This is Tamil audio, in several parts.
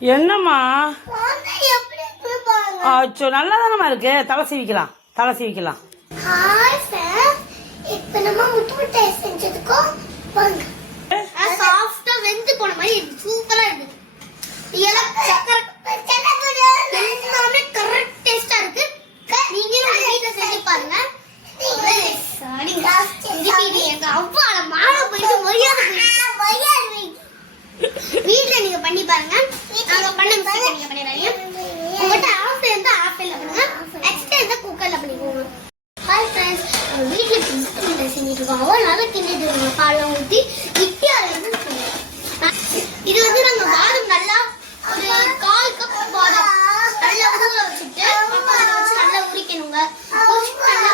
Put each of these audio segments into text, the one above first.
என்னம்மா? அச்சோ, நல்லா தானம்மா இருக்கு. தலை சீவிக்கலாம், தலை சீவிக்கலாம். ஹாய் சார், இப்போ நம்ம முட்டை முட்டை செஞ்சதுக்கோ வாங்க. சாஃப்ட்டா வெந்து போன மாதிரி சூப்பரா இருக்கு. இதெல்லாம் சக்கரை எல்லாமே கரெக்ட் டேஸ்டா இருக்கு. நீங்களும் வீட்ல செஞ்சு பாருங்க. எங்க அவ்வா மாலை போயிட்டு மரியாதை வீட்ல நீங்க பண்ணி பாருங்க. நாங்க பண்ண மிஸ்டேக் நீங்க பண்ணிடாதீங்க. உங்ககிட்ட ஆஃப் இருந்தா ஆஃப்ல பண்ணுங்க, எக்ஸ்ட்ரா இருந்தா குக்கர்ல பண்ணிக்கோங்க. ஹாய் ஃப்ரெண்ட்ஸ், வீட்ல பிஸ்கட் செஞ்சுட்டு இருக்கோம். நல்லா கிண்டிட்டு இருக்கோம். பால் ஊற்றி இட்டியா இருந்து இது வந்து நாங்க பாதம் நல்லா ஒரு 1/4 கப் பாதம் நல்லா ஊற வச்சுட்டு அதை வச்சு நல்லா உரிக்கணுங்க. நல்லா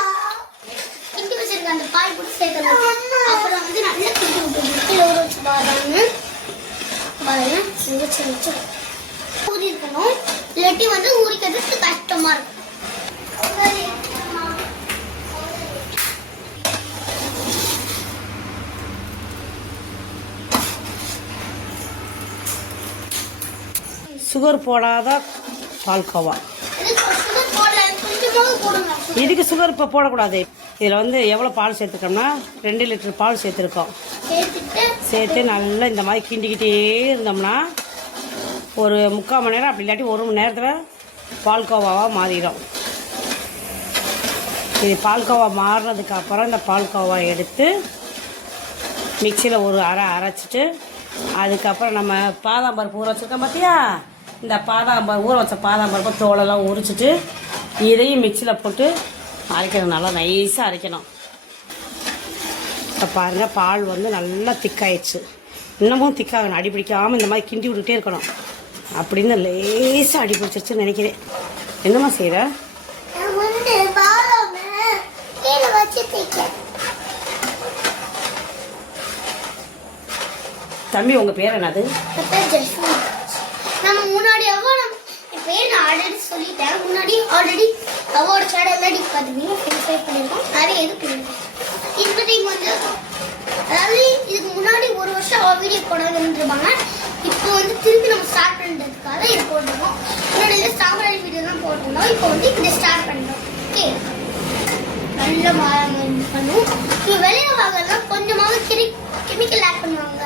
கிண்டி வச்சிருக்க அந்த பால் போட்டு சேர்க்கணும். அப்புறம் வந்து நல்லா கிண்டி விட்டு ஊற வச்சு பாதாம்னு பாருங்க வச்சு ஊறி இருக்கணும். இல்லாட்டி வந்து ஊறிக்கிறதுக்கு கஷ்டமா இருக்கும். சுகர் போடாத பால்கோவா. இதுக்கு சுகர் இப்போ போடக்கூடாது. இதில் வந்து எவ்வளோ பால் சேர்த்துக்கோம்னா 2 லிட்டர் பால் சேர்த்துருக்கோம். சேர்த்து நல்லா இந்த மாதிரி கிண்டிக்கிட்டே இருந்தோம்னா ஒரு 3/4 மணி நேரம், அப்படி இல்லாட்டி 1 மணி நேரத்தில் பால்கோவாவாக மாறிடும். இது பால்கோவா மாறினதுக்கு அப்புறம் இந்த பால்கோவா எடுத்து மிக்சியில் ஒரு அரைச்சிட்டு அதுக்கப்புறம் நம்ம பாதாம் பருப்பு ஊற வச்சுருக்கோம் பார்த்தியா, இந்த ஊற வச்ச பாதாம் பருப்பு தோலெல்லாம் உரிச்சிட்டு இதையும் மிக்சியில் போட்டு அரைக்கணும். நல்லா நைஸாக அரைக்கணும். இப்போ பாருங்கள், பால் வந்து நல்லா திக்காயிடுச்சு. இன்னமும் திக்காகணும், அடி பிடிக்காமல் இந்த மாதிரி கிண்டி விட்டுட்டே இருக்கணும். அப்படின்னு லேசாக அடி பிடிச்சிருச்சுன்னு நினைக்கிறேன். என்னம்மா செய்கிற? தம்பி, உங்கள் பேர் என்னது? நம்ம முன்னாடி பேர் நான் ஆல்ரெடி சொல்லிட்டேன். முன்னாடி ஆல்ரெடி அவோட சேனல் தான் பார்த்துருக்கீங்க, சப்ஸ்கிரைப் பண்ணியிருக்கோம். நிறைய இது பண்ணியிருக்கோம். இந்த டைம் வந்து அதாவது இதுக்கு முன்னாடி 1 வருஷம் வீடியோ போடாதுன்னுருப்பாங்க. இப்போ வந்து திருப்பி நம்ம ஸ்டார்ட் பண்ணுறதுக்காக இது போட்டுருக்கோம். முன்னாடி சாம்பிராணி வீடியோ தான் போட்டிருந்தோம். இப்போ வந்து இதை ஸ்டார்ட் பண்ணுறோம். ஓகே, நல்ல பண்ணுவோம். இப்போ வெளியில் வாங்கலாம் கொஞ்சமாவது கெமிக்கல் ஆட் பண்ணுவாங்க.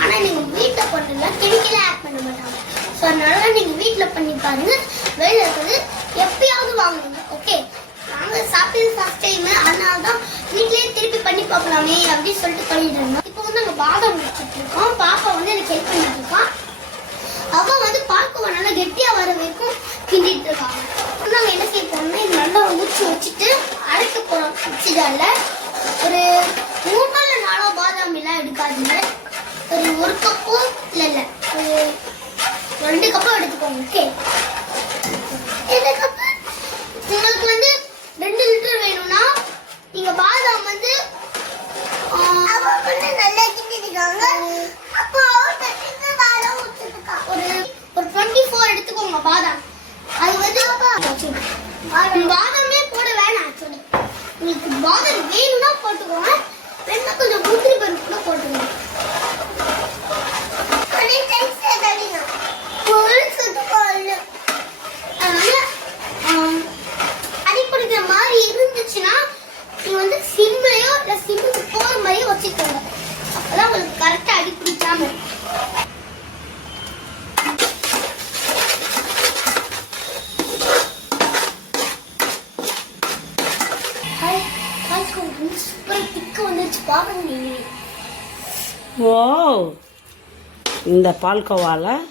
ஆனால் நீங்கள் வீட்டில் பண்ணுறதுல கெமிக்கலே ஆட் பண்ண மாட்டாங்க. ஸோ அதனால நீங்கள் வீட்டில் பண்ணி பாருங்க. வெளியில் இருக்கிறது எப்பயாவது வாங்குங்க. ஓகே, நாங்கள் சாப்பிட்டது ஃபர்ஸ்ட் டைம், அதனால தான் வீட்லேயே திருப்பி பண்ணி பார்க்கலாமே அப்படின்னு சொல்லிட்டு பண்ணிட்டு இருந்தோம். இப்போ வந்து நாங்கள் பாதாம் வச்சுட்டு இருக்கோம். பாப்பா வந்து எனக்கு ஹெல்ப் பண்ணிட்டு இருக்கான். அவன் வந்து பால்கோவா நல்லா கெட்டியாக வர வரைக்கும் கிண்டிட்டு இருக்காங்க. நாங்கள் என்ன செய்ய போறோம்னா இது நல்லா ஊற்றி வச்சுட்டு அரைக்க போகிறோம். மிக்ஸி ஜாரில் ஒரு 3 இல்ல 4 பாதாம் எல்லாம் எடுக்காதீங்க. ஒரு 1 கப்போ இல்லை ஒரு 2 கப்போ எடுத்துக்கோங்க. Okay, 2 cup. உங்களுக்கு வந்து 2 லிட்டர் வேணும்னா நீங்க பாதாம் வந்து நல்லா கிண்டிடுங்க. அப்போ ஒரு 24 எடுத்துக்கோங்க பாதாம். அது வந்து பாதாமே போட வேணாம். ஆக்சுவலி உங்களுக்கு பாதாம் வேணும்னா போட்டுக்கோங்க, வேணா கொஞ்சம் முந்திரி பருப்பு கூட போட்டுக்கோங்க. அடிப்பிடிக்கிற மாதிரி இருந்துச்சுன்னா நீங்க வந்து சிம்லையோ இல்லை சிம்முக்கு போகிற மாதிரியோ வச்சுக்கோங்க. அப்போதான் உங்களுக்கு கரெக்டாக அடிப்பிடிக்காம இருக்கும். ஓ, இந்த பால்கோவாவில்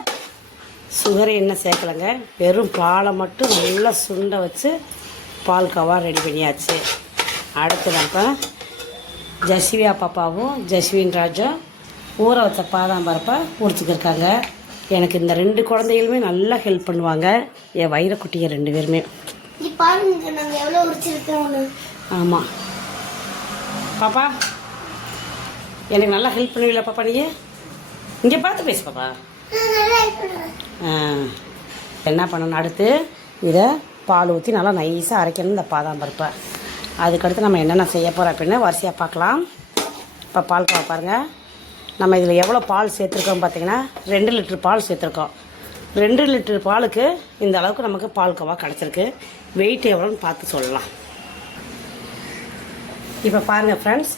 சுகரை என்ன சேர்க்கலைங்க, வெறும் பாலை மட்டும் நல்லா சுண்ட வச்சு பால்கோவா ரெடி பண்ணியாச்சு. அடுத்து நம்ம ஜஸ்வியா பாப்பாவும் ஜஸ்வின் ராஜும் ஊற வச்ச பாதாம் பருப்பை உரிச்சுக்கிருக்காங்க. எனக்கு இந்த 2 குழந்தைகளுமே நல்லா ஹெல்ப் பண்ணுவாங்க. என் வயிறக்குட்டிங்க 2 பேருமே. ஆமாம் பாப்பா, எனக்கு நல்லா ஹெல்ப் பண்ணுவீங்களா பாப்பா? நீங்கள் இங்கே பார்த்து பேசு பாப்பா. என்ன பண்ணணும், அடுத்து இதை பால் ஊற்றி நல்லா நைஸாக அரைக்கணும் இந்த பாதாம் பருப்பை. அதுக்கடுத்து நம்ம என்னென்ன செய்ய போகிறோம் அப்படின்னு வரிசையாக பார்க்கலாம். இப்போ பால்கோவா பாருங்கள், நம்ம இதில் எவ்வளோ பால் சேர்த்துருக்கோம் பார்த்தீங்கன்னா 2 லிட்டர் பால் சேர்த்துருக்கோம். 2 லிட்டர் பாலுக்கு இந்த அளவுக்கு நமக்கு பால்கோவா கிடச்சிருக்கு. வெயிட் எவ்வளோன்னு பார்த்து சொல்லலாம். இப்போ பாருங்கள் ஃப்ரெண்ட்ஸ்,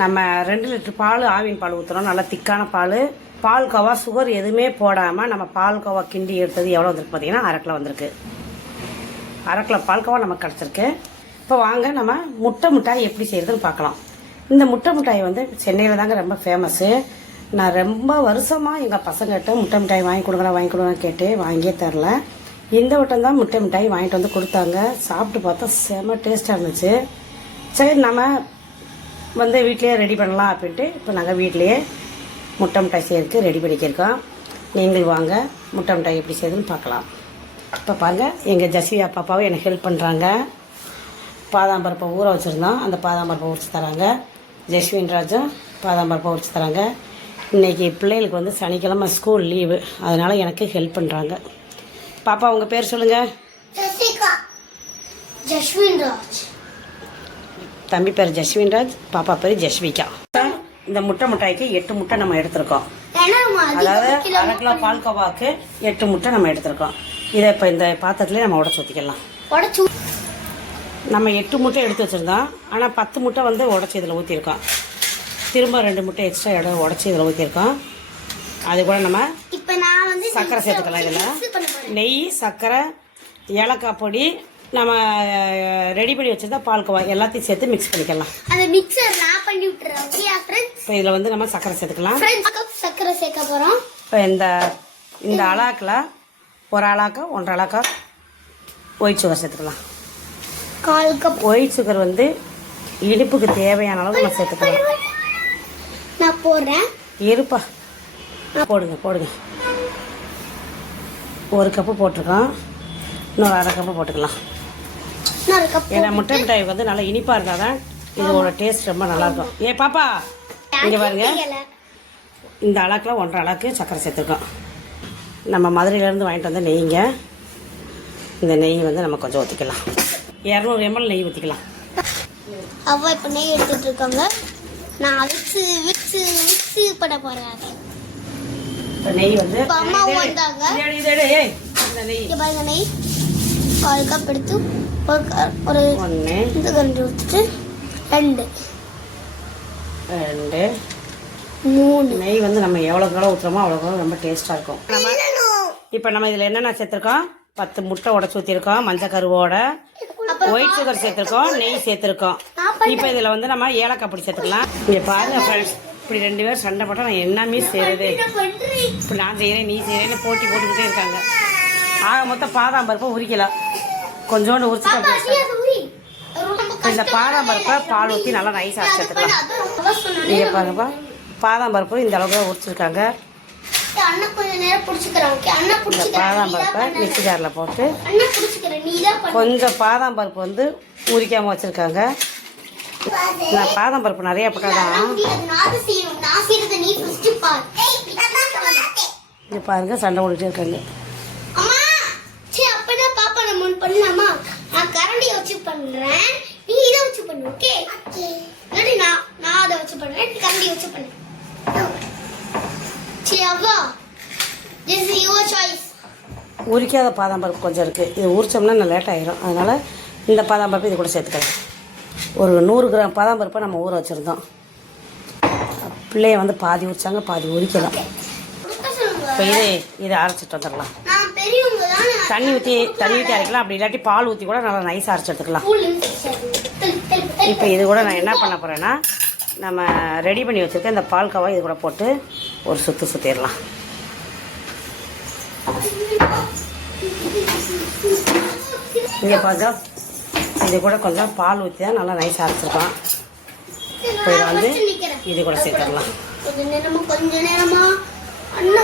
நம்ம 2 லிட்டர் பால் ஆவின் பால் ஊற்றுறோம். நல்லா திக்கான பால். பால்கோவா சுகர் எதுவுமே போடாமல் நம்ம பால்கோவா கிண்டி எடுத்தது எவ்வளோ வந்துருக்கு பார்த்தீங்கன்னா 1/2 கிலோ வந்திருக்கு. 1/2 கிலோ பால்கோவா நமக்கு கிடச்சிருக்கு. இப்போ வாங்க நம்ம முட்டை மிட்டாய் எப்படி செய்கிறதுன்னு பார்க்கலாம். இந்த முட்டை மிட்டாய் வந்து சென்னையில் தாங்க ரொம்ப ஃபேமஸ்ஸு. நான் ரொம்ப வருஷமாக எங்கள் பசங்கிட்ட முட்டை மிட்டாய் வாங்கி கொடுங்கன்னு கேட்டு வாங்கியே தரல. இந்த வட்டம் தான் முட்டை மிட்டாய் வாங்கிட்டு வந்து கொடுத்தாங்க. சாப்பிட்டு பார்த்தா செம்ம டேஸ்ட்டாக இருந்துச்சு. சரி நம்ம வந்து வீட்டிலேயே ரெடி பண்ணலாம் அப்படின்ட்டு இப்போ நாங்கள் வீட்டிலையே முட்டை மிட்டாய் செய்யறதுக்கு ரெடி பண்ணிக்கிருக்கோம். நீங்கள் வாங்க முட்டை மிட்டாய் எப்படி செய்யுதுன்னு பார்க்கலாம். இப்போ பாருங்கள், எங்கள் ஜஸ்வியா பாப்பாவும் எனக்கு ஹெல்ப் பண்ணுறாங்க. பாதாம் பருப்பை ஊற வச்சுருந்தோம், அந்த பாதாம் பருப்பை உரிச்சு தராங்க. ஜஸ்வின் ராஜும் பாதாம் பருப்பை உரிச்சு தராங்க. இன்றைக்கி பிள்ளைகளுக்கு வந்து சனிக்கிழமை ஸ்கூல் லீவு, அதனால் எனக்கு ஹெல்ப் பண்ணுறாங்க. பாப்பா உங்கள் பேர் சொல்லுங்கள். ஜஸ்வின்ராஜ். தம்பி பேர் ஜஸ்வின்ராஜ், பாப்பா பேர் ஜஸ்விகா. இந்த முட்டை மிட்டாய்க்கு 8 முட்டை நம்ம எடுத்திருக்கோம். அதாவது 1/2 கிலோ பால்கோவாக்கு 8 முட்டை நம்ம எடுத்திருக்கோம். இதை இப்போ இந்த பாத்திரத்துலேயே நம்ம உடச்சி ஊற்றிக்கலாம். நம்ம 8 முட்டை எடுத்து வச்சுருந்தோம், ஆனால் 10 முட்டை வந்து உடச்சி இதில் ஊற்றிருக்கோம். திரும்ப 2 முட்டை எக்ஸ்ட்ரா இடம் உடச்சி இதில் ஊற்றிருக்கோம். அது கூட நம்ம சர்க்கரை சேர்த்துக்கலாம். இதில் நெய், சர்க்கரை, ஏலக்காய் பொடி, நம்ம ரெடி பண்ணி வச்சிருந்தா பால்கோவா எல்லாத்தையும் சேர்த்து மிக்ஸ் பண்ணிக்கலாம். அந்த மிக்சர் நான் பண்ணி விட்டுறேன். ஓகே ஃப்ரெண்ட்ஸ், இப்போ இதில் வந்து நம்ம சர்க்கரை சேர்த்துக்கலாம். சர்க்கரை சேர்க்க போகிறோம். இப்போ இந்த அலாக்கில் 1 அலாக்கா 1.5 அலாக்கா ஒயிட் சுகர் சேர்த்துக்கலாம். 1/4 கப் ஒயிட் சுகர் வந்து இனிப்புக்கு தேவையான அளவு நம்ம சேர்த்துக்கலாம். நான் போடுறேன். இருப்பா, போடுங்க. 1 கப்பு போட்டிருக்கோம், இன்னொரு 1/2 கப்பு போட்டுக்கலாம். ஏன்னா முட்டை மிட்டாய் வந்து நல்லா இனிப்பாக இருந்தால் தான் இதோட டேஸ்ட் ரொம்ப நல்லாயிருக்கும். ஏ பாப்பா இங்கே பாருங்க, இந்த அலாக்கில் 1.5 அலாக்கு சர்க்கரை சேர்த்துருக்கோம். நம்ம மதுரையிலேருந்து வாங்கிட்டு வந்த நெய்ங்க. இந்த நெய் வந்து நம்ம கொஞ்சம் ஊற்றிக்கலாம். 200 ml நெய் ஊற்றிக்கலாம். அவ்வளோ இப்போ நெய் எடுத்துட்டு இருக்காங்க. நான் விக்ஸு பண்ண போகிறேன். இப்போ நெய் வந்து அம்மா வந்தாங்க. இந்த நெய் இங்கே பாருங்க, நெய் 1/4 கப் எடுத்து ஒரு 1 இந்த கரண்டி ஊற்றிட்டு 2 3 நெய் வந்து நம்ம எவ்வளோக்கு எவ்வளோ ஊற்றுறோமோ அவ்வளோக்கு ரொம்ப டேஸ்ட்டாக இருக்கும். இப்போ நம்ம இதில் என்னென்ன சேர்த்துருக்கோம்? 10 முட்டை உடச்சி ஊற்றிருக்கோம், மஞ்சள் கருவோட ஒயிட் சுகர் சேர்த்துருக்கோம், நெய் சேர்த்துருக்கோம். இப்போ இதில் வந்து நம்ம ஏலக்காய் பொடி சேர்த்துக்கலாம். இங்கே பாருங்க ஃப்ரெண்ட்ஸ், இப்படி 2 பேர் சண்டை போட்டால் நான் என்னமே செய்கிறது, இப்படி நான் செய்கிறேன் நீ செய்கிறேன்னு போட்டுக்கிட்டே இருக்காங்க. ஆக மொத்தம் பாதாம் பருப்பை உரிக்கலாம். கொஞ்சோண்டு உரிச்சுட்டு இந்த பாதாம் பருப்பை பால் ஊற்றி நல்லா நைஸாக அரைச்சிக்கலாம். இங்கே பாருங்கப்பா, பாதாம் பருப்பு இந்த அளவுக்கு உரிச்சிருக்காங்க. இந்த பாதாம் பருப்பை மிக்ஸி ஜாரில் போட்டு கொஞ்சம் பாதாம் பருப்பு வந்து உரிக்காமல் வச்சுருக்காங்க. நான் பாதாம் பருப்பு நிறைய போட்டாதான். இங்கே பாருங்க, சண்டை போட்டுட்டே இருக்காங்க. நான் கரண்டியை வச்சு பண்றேன், நீ இதை வச்சு பண்ணு. ஓகே, இல்லாட்டி நான் அதை வச்சு பண்றேன், நீ கரண்டியை வச்சு பண்ணு. சரி அவ்வா, this is your choice. உரிக்காத பாதாம் பருப்பு கொஞ்சம் இருக்குது, இது உரிச்சோம்னா நான் லேட் ஆகிடும். அதனால் இந்த பாதாம் பருப்பு இது கூட சேர்த்துக்கலாம். ஒரு 100 கிராம் பாதாம் பருப்பை நம்ம ஊற வச்சுருந்தோம். பிள்ளைய வந்து பாதி உரிச்சாங்க, பாதி உரிக்கலாம். இப்போ இதை அரைச்சிட்டு வந்துடலாம். தண்ணி ஊற்றி அரைக்கலாம், அப்படி இல்லாட்டி பால் ஊற்றி கூட நல்லா நைஸாக அரைச்சி எடுத்துக்கலாம். இப்போ இது கூட நான் என்ன பண்ண போகிறேன்னா, நம்ம ரெடி பண்ணி வச்சுருக்க இந்த பால்கோவா இது கூட போட்டு ஒரு சுற்றிடலாம். இங்கே கொஞ்சம் இது கூட கொஞ்சம் பால் ஊற்றி தான் நல்லா நைஸாக அரைச்சிருக்கோம். இப்போ இதை வந்து இது கூட சேர்த்துடலாம். கொஞ்ச நேரமா அண்ணா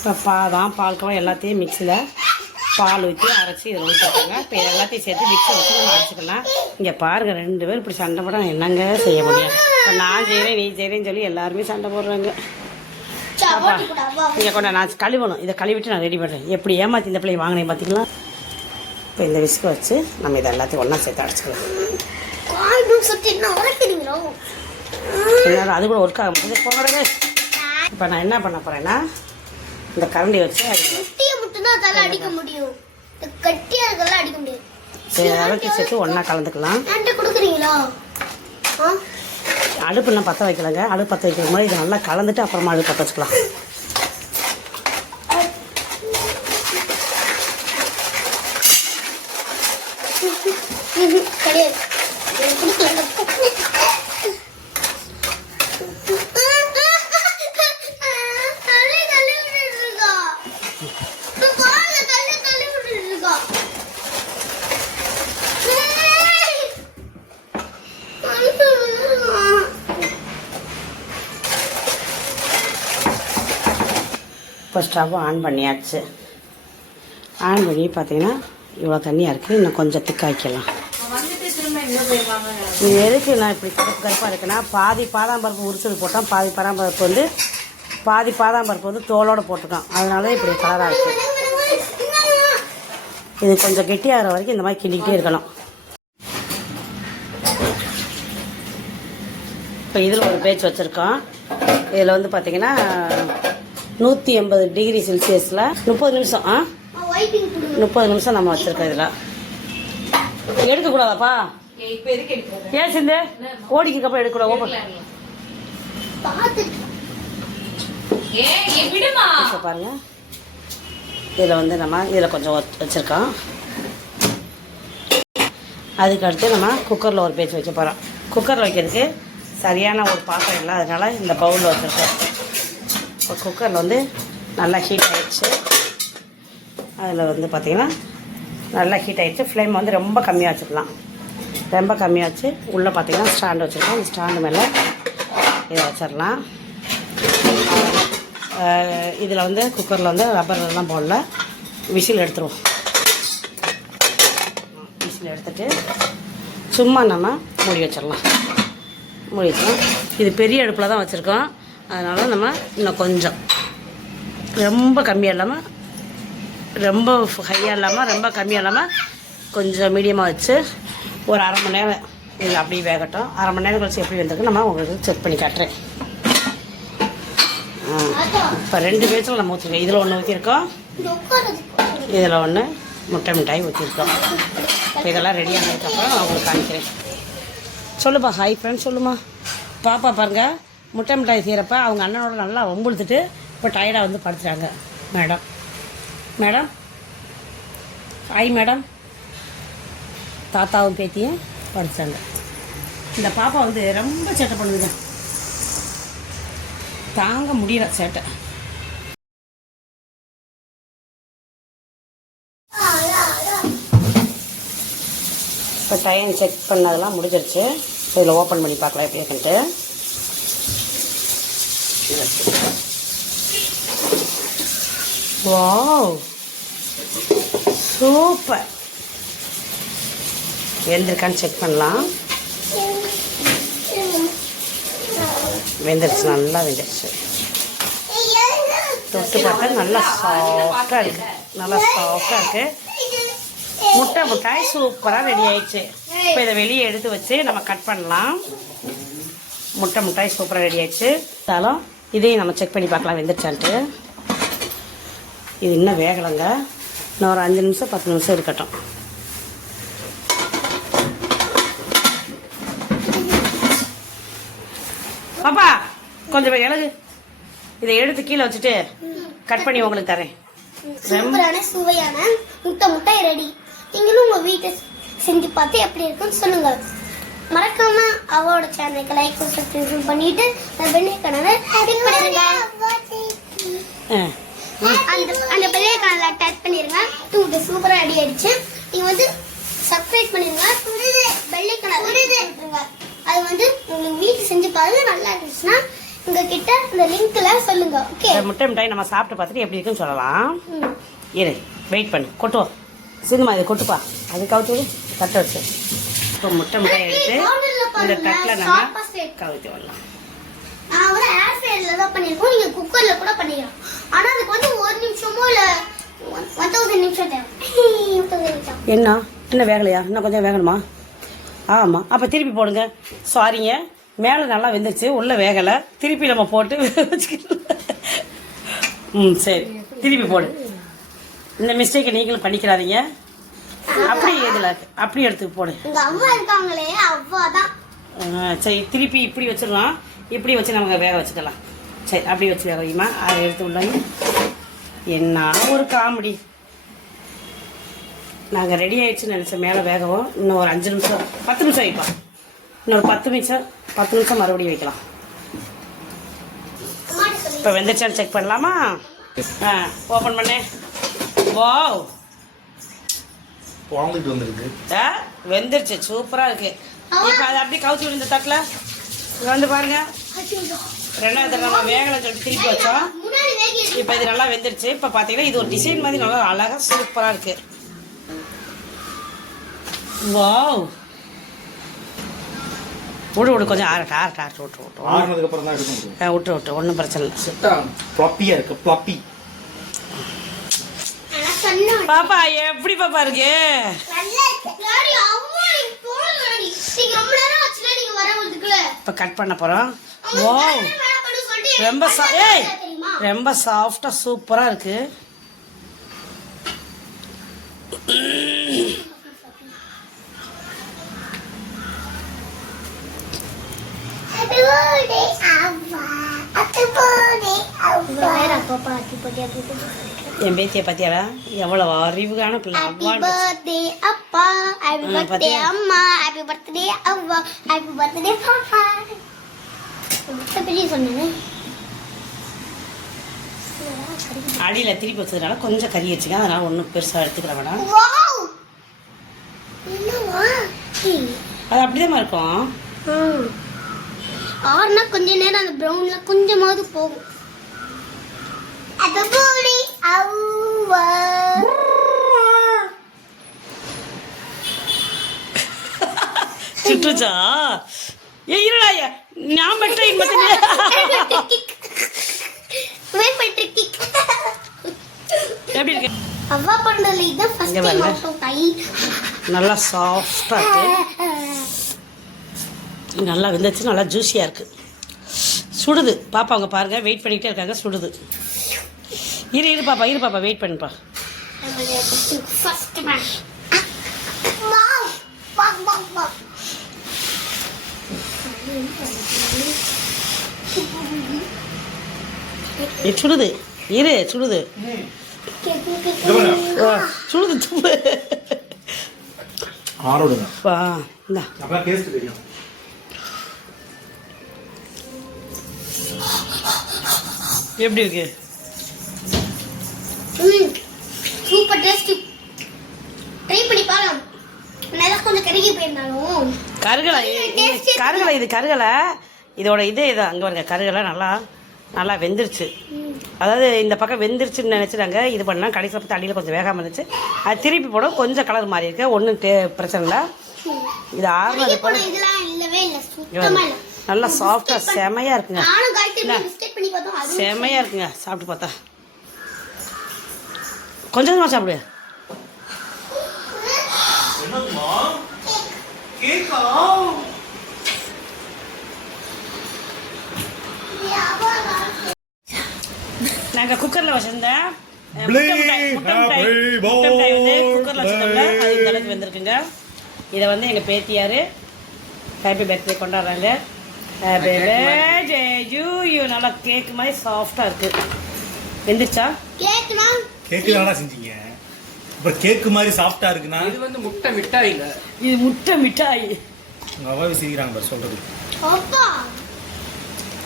இப்போ பால்கோவா எல்லாத்தையும் மிக்ஸியில் பால் ஊற்றி அரைச்சி இதில் ஊற்றிட்டாங்க. இப்போ எல்லாத்தையும் சேர்த்து மிக்ஸி வச்சு நம்ம அரைச்சிக்கலாம். இங்கே பாருங்கள், 2 பேர் இப்படி சண்டை போட நான் என்னங்க செய்ய முடியும்? இப்போ நான் செய்கிறேன் நீ செய்கிறேன்னு சொல்லி எல்லாருமே சண்டை போடுறாங்க. பாப்பா இங்கே கொண்டா நான் கழுவணும், இதை கழுவிட்டு நான் ரெடி பண்ணுறேன். எப்படி ஏமாற்றி இந்த பிள்ளையை வாங்கினேன் பார்த்திங்களா? இப்போ இந்த விஸ்கை வச்சு நம்ம இதை எல்லாத்தையும் ஒன்றா சேர்த்து அரைச்சிக்கலாம். காய்டும் சுத்தி என்ன உரைக்கிறீங்களோ எல்லாரும் அது கூட ஒர்க் ஆகும் போகிறது. இப்போ நான் என்ன பண்ண போகிறேன்னா இந்த கரண்டி வச்சு முட்டியை மட்டும்தான் அதால அடிக்க முடியும், கட்டியா இருக்கெல்லாம் அடிக்க முடியாது. சரி அளவுக்கு சேர்த்து ஒன்றா கலந்துக்கலாம். என்கிட்ட கொடுக்குறீங்களா? அடுப்பு இன்னும் பற்ற வைக்கலங்க. அடுப்பு பற்ற வைக்கிற மாதிரி இதை நல்லா கலந்துட்டு அப்புறமா அடுப்பு பற்ற வச்சுக்கலாம். கிடையாது இப்போ ஸ்டவ் ஆன் பண்ணியாச்சு. ஆன் பண்ணி பார்த்தீங்கன்னா இவ்வளோ தண்ணியாக இருக்குது. இன்னும் கொஞ்சம் திக்காய்க்கலாம். இது எதுக்கு நான் இப்படி கருப்பு கருப்பாக இருக்குன்னா பாதி பாதாம்பருப்பு உரிச்சது போட்டோம், பாதி பாதாம்பருப்பு வந்து தோலோடு போட்டுட்டோம். அதனால இப்படி கலராக இருக்குது. இது கொஞ்சம் கெட்டியாகிற வரைக்கும் இந்த மாதிரி கிண்டிக்கிட்டே இருக்கணும். இப்போ இதில் ஒரு பேட்ச் வச்சுருக்கோம். இதில் வந்து பார்த்திங்கன்னா 180 டிகிரி செல்சியஸில் 30 நிமிஷம் 30 நிமிஷம் நம்ம வச்சுருக்கோம். இதில் எடுக்கக்கூடாதாப்பா? ஏன் சிந்து ஓடிக்கு அப்புறம் எடுக்கக்கூடாது. ஓப்பன் பாருங்க. இதில் வந்து நம்ம இதில் கொஞ்சம் வச்சுருக்கோம். அதுக்கு அடுத்து நம்ம குக்கரில் ஒரு பேச்சு வைக்க போகிறோம். குக்கரில் வைக்கிறதுக்கு சரியான ஒரு பாத்திரம் இல்லை, அதனால இந்த பவுலில் வச்சுருக்கோம். இப்போ குக்கரில் வந்து நல்லா ஹீட் ஆகிடுச்சு. அதில் வந்து பார்த்திங்கன்னா நல்லா ஹீட் ஆகிடுச்சு. ஃப்ளேம் வந்து ரொம்ப கம்மியாக வச்சுக்கலாம். ரொம்ப கம்மியாக வச்சு உள்ளே பார்த்திங்கன்னா ஸ்டாண்டு வச்சுருக்கோம். இந்த ஸ்டாண்டு மேலே இதை வச்சிடலாம். இதில் வந்து குக்கரில் வந்து ரப்பர்லாம் போடல, விசில் எடுத்துருவோம். விசில் எடுத்துட்டு சும்மா நம்ம மூடி வச்சிடலாம். மூடி வச்சிடலாம். இது பெரிய அடுப்பில் தான் வச்சுருக்கோம். அதனால் நம்ம இன்னும் கொஞ்சம் ரொம்ப கம்மியாக இல்லாமல், ரொம்ப ஹையாக இல்லாமல், ரொம்ப கம்மியாக இல்லாமல் கொஞ்சம் மீடியமாக வச்சு ஒரு அரை மணி நேரம் இது அப்படியே வேகட்டும். அரை மணி நேரம் கழிச்சு எப்படி வந்திருக்கு நம்ம உங்களுக்கு செக் பண்ணி காட்டுறேன். இப்போ 2 பேச்சும் நம்ம ஊற்றிருக்கோம். இதில் ஒன்று ஊற்றிருக்கோம், இதில் ஒன்று முட்டை மிட்டாய் ஊற்றிருக்கோம். இப்போ இதெல்லாம் ரெடி ஆனதுக்கப்புறம் நான் உங்களுக்கு காமிக்கிறேன். சொல்லுப்பா. ஹாய் ஃப்ரெண்ட்ஸ் சொல்லுமா. பாப்பா பாருங்க, முட்டை மிட்டாய் செய்கிறப்ப அவங்க அண்ணனோட நல்லா ஒம்புழுத்துட்டு இப்போ டயர்டாக வந்து படுத்துட்டாங்க. Madam madam hi madam. தாத்தாவும் பேத்தியும் படுத்துட்டாங்க. இந்த பாப்பா வந்து ரொம்ப சேட்டை பண்ணுதுங்க, தாங்க முடியல சேட்டை. இப்போ டைம் செக் பண்ணதெல்லாம் முடிஞ்சிருச்சு. இதில் ஓப்பன் பண்ணி பார்க்கலாம் எப்படி இருக்குன்ட்டு. Wow super. வெந்திருக்கான்னு செக் பண்ணலாம். வெந்துருச்சு, நல்லா வெந்துருச்சு. தொட்டு பார்த்தா நல்லா சாஃப்டாக இருக்குது. நல்லா சாஃப்டாக இருக்குது. முட்டை மிட்டாய் சூப்பராக ரெடி ஆயிடுச்சு. இப்போ இதை வெளியே எடுத்து வச்சு நம்ம கட் பண்ணலாம். முட்டை மிட்டாய் சூப்பராக ரெடி ஆயிடுச்சு. இருந்தாலும் இதையும் நம்ம செக் பண்ணி பார்க்கலாம் வெந்துருச்சான்ட்டு. இது இன்னும் வேகலைங்க. இன்னும் ஒரு 5 நிமிஷம் 10 நிமிஷம் இருக்கட்டும். பாப்பா கொஞ்சம் இலகு. இதை எடுத்து கீழே வச்சுட்டு கட் பண்ணி உங்களுக்கு தரேன். சூப்பரான சுவையான முட்டை ரெடி. நீங்களும் உங்க வீட்டை செஞ்சு பார்த்து எப்படி இருக்குன்னு சொல்லுங்க. மறக்காம அவளோட சேனலுக்கு லைக் சப்ஸ்கிரைப் பண்ணிட்டு பெல் ஐகானை கிளிக் பண்ணிருங்க. அந்த பெல் ஐகானை டச் பண்ணிருங்க. சூப்பரா ரெடி ஆயிடுச்சு. நீங்க வந்து சப்ஸ்கிரைப் பண்ணிருங்க, பெல் ஐகானை விட்டுருங்க. அது வந்து உங்களுக்கு வீட்டு செஞ்சு பாருங்க. நல்லா இருந்துச்சுன்னா உங்ககிட்ட இந்த லிங்க்ல சொல்லுங்க. ஓகே, முட்டை மிட்டாய் நம்ம சாப்பிட்டு பார்த்துட்டு எப்படி இருக்குன்னு சொல்லலாம். இரு, வெயிட் பண்ணு. கொட்டுவோம் சினிமா. இதை கொட்டுப்பா. அது கவுத்து தட்டை வச்சு. இப்போ முட்டை மிட்டாய் எடுத்து இந்த தட்டில் நம்ம கவுத்தி வரலாம். நான் வந்து ஏர் ஃப்ரையர்ல தான் பண்ணிருக்கோம். நீங்க குக்கர்ல கூட பண்ணிக்கலாம். ஆனா அதுக்கு வந்து 1 நிமிஷமோ இல்ல 1000 நிமிஷம் தேவை. என்ன வேகலையா? இன்னும் கொஞ்சம் வேகணுமா? ஆமாம், அப்போ திருப்பி போடுங்க. சாரிங்க, மேலே நல்லா வெந்துருச்சு, உள்ளே வேகலை. திருப்பி நம்ம போட்டு சரி, திருப்பி போடு. இந்த மிஸ்டேக்கை நீங்களும் பண்ணிக்கிறாதீங்க. அப்படி எதில் அப்படி எடுத்து போடு. எங்க அம்மா இருக்காங்களே அவ்வாதான். சரி, திருப்பி இப்படி வச்சிடலாம். இப்படி வச்சு நமக்கு வேக வச்சுக்கலாம். சரி, அப்படி வச்சு வேக வைமா. அதை எடுத்து உள்ளாங்க. என்ன ஒரு காமெடி. நாங்கள் ரெடி ஆகிடுச்சுன்னு நினச்சோம் மேலே வேகவும். இன்னும் ஒரு 5 நிமிஷம் 10 நிமிஷம் வைப்போம். இன்னொரு 10 நிமிஷம் மறுபடியும் வைக்கலாம். இப்போ வெந்துருச்சான்னு செக் பண்ணலாமா? ஓப்பன் பண்ணு. வாவ், வெந்துருச்சு, சூப்பராக இருக்குது. இப்போ அதை அப்படியே கவுச்சி விழுந்த தட்டில் இங்கே வந்து பாருங்க. 2வது நம்ம வேகலை சொல்லிட்டு திருப்பி வச்சோம். இப்போ இது நல்லா வெந்துருச்சு. இப்போ பார்த்தீங்கன்னா இது ஒரு டிசைன் மாதிரி நல்லா அழகாக சூப்பராக இருக்குது. வாவ், விடு கொஞ்சம் ஆறட்டு விட்டு ஒன்றும் பிரச்சனை இல்லை. பாப்பா எப்படி பாப்பா இருக்கு? இப்போ கட் பண்ண போகிறோம். வாவ், ரொம்ப சாஃப்டாக சூப்பராக இருக்கு. என் பேத்தியை பத்தியாடா எவ்வளோ அறிவுகான பிள்ளை. அப்பா, ஹாப்பி பர்த்டே அம்மா, ஹாப்பி பர்த்டே அவ்வா, ஹாப்பி பர்த்டே பாப்பா. சொன்னேன். அடியில் திருப்பி வச்சதுனால கொஞ்சம் கறி வச்சுங்க. அதனால ஒன்றும் பெருசாக எடுத்துக்கிற வேணாம். அது அப்படிதான் இருக்கும். ஆறுனா கொஞ்ச நேரம் அந்த ப்ரௌன்ல கொஞ்சமாவது போகும். சுற்றுச்சா? இருடா, நான் மட்டும் எப்படி இருக்கு? அவ்வா பண்றதுல இதான் ஃபர்ஸ்ட் டைம். நல்லா சாஃப்டா இருக்கு. நல்லா வெந்துச்சு, நல்லா ஜூஸியாக இருக்குது. சுடுது பாப்பா, அவங்க பாருங்கள் வெயிட் பண்ணிக்கிட்டே இருக்காங்க. சுடுது. இரு பாப்பா வெயிட் பண்ணுப்பா. சுடுது, சுடுது சுடுது. எப்படி இருக்கு? Super tasty. ட்ரை பண்ணி பாருங்க. நல்லா கொஞ்சம் கருகி போயிருந்தாலும் கருகலை இது கருகலை. இதோட இது அங்கே பாருங்க, கருகலை நல்லா வெந்துருச்சு. அதாவது இந்த பக்கம் வெந்துருச்சுன்னு நினச்சிட்டாங்க. இது பண்ணால் கடைசியில் பார்த்து அடியில் கொஞ்சம் வேகாமல் இருந்துச்சு. அது திருப்பி போட கொஞ்சம் கலர் மாறி இருக்கு. ஒன்றும் பிரச்சனை இல்லை. இது ஆறுனது போல நல்லா சாஃப்டாக செமையாக இருக்குங்க. செமையாக இருக்குங்க. சாப்பிட்டு பார்த்தா கொஞ்சமாக சாப்பிடு. நாங்கள் குக்கரில் வச்சுருந்தேன். முட்டை வந்து குக்கரில் வச்சுருந்தோம்ல, அது இந்த அளவுக்கு வெந்திருக்குங்க. இதை வந்து எங்கள் பேத்தியார் ஹாப்பி பர்த்டே கொண்டாடுறாங்க. Happy birthday you. நல்லா கேக்கு மாதிரி சாஃப்டாக இருக்குது. வெந்துருச்சா? கேக்கு நல்லா செஞ்சீங்க. அப்புறம் கேக்கு மாதிரி சாஃப்டா இருக்குன்னா இது வந்து முட்டை மிட்டாய்ங்க. இது முட்டை மிட்டாய். உங்க அம்மாவை செய்யறாங்க சொல்றது. அப்பா,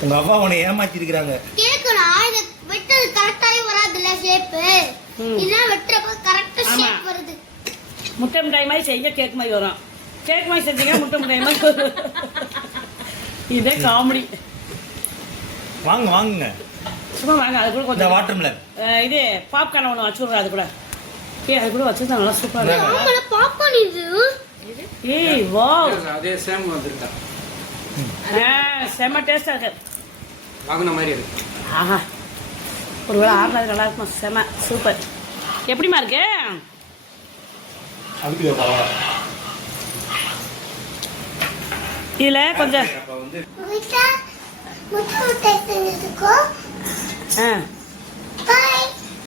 உங்க அம்மா உன்னை ஏமாத்தி இருக்காங்க. கேக்குடா, இது வெட்டது கரெக்டாவே வராதுல ஷேப். இதெல்லாம் வெட்டறப்ப கரெக்ட்டா ஷேப் வருது. முட்டை மிட்டாய் மாதிரி செஞ்சா கேக் மாதிரி வரும். கேக் மாதிரி செஞ்சீங்க முட்டை மிட்டாய் மாதிரி வரும். இதே காமெடி. வாங்குங்க சும்மா வாங்க. அது கூட கொஞ்சம் வாட்டர்மெலன் இது பாப்கார்ன் ஒன்று வச்சுடுறேன். அது கூட அது கூட வச்சுருந்தா நல்லா சூப்பராக இருக்கும். ஆமால பாப்கார்ன் இது. ஏய் வாவ், அதே சேம் வந்துருக்கா. செம்ம டேஸ்டாக இருக்கு. வாங்குன மாதிரி இருக்கு. ஆஹா, ஒரு வேளை ஆறுனது நல்லா இருக்குமா? செம்ம சூப்பர். எப்படிமா இருக்கு? அதுக்கு பரவாயில்ல. இதில் கொஞ்சம் அப்ப வந்து வீட்டில் முட்டை முட்டை செஞ்சதுக்கும் ஆ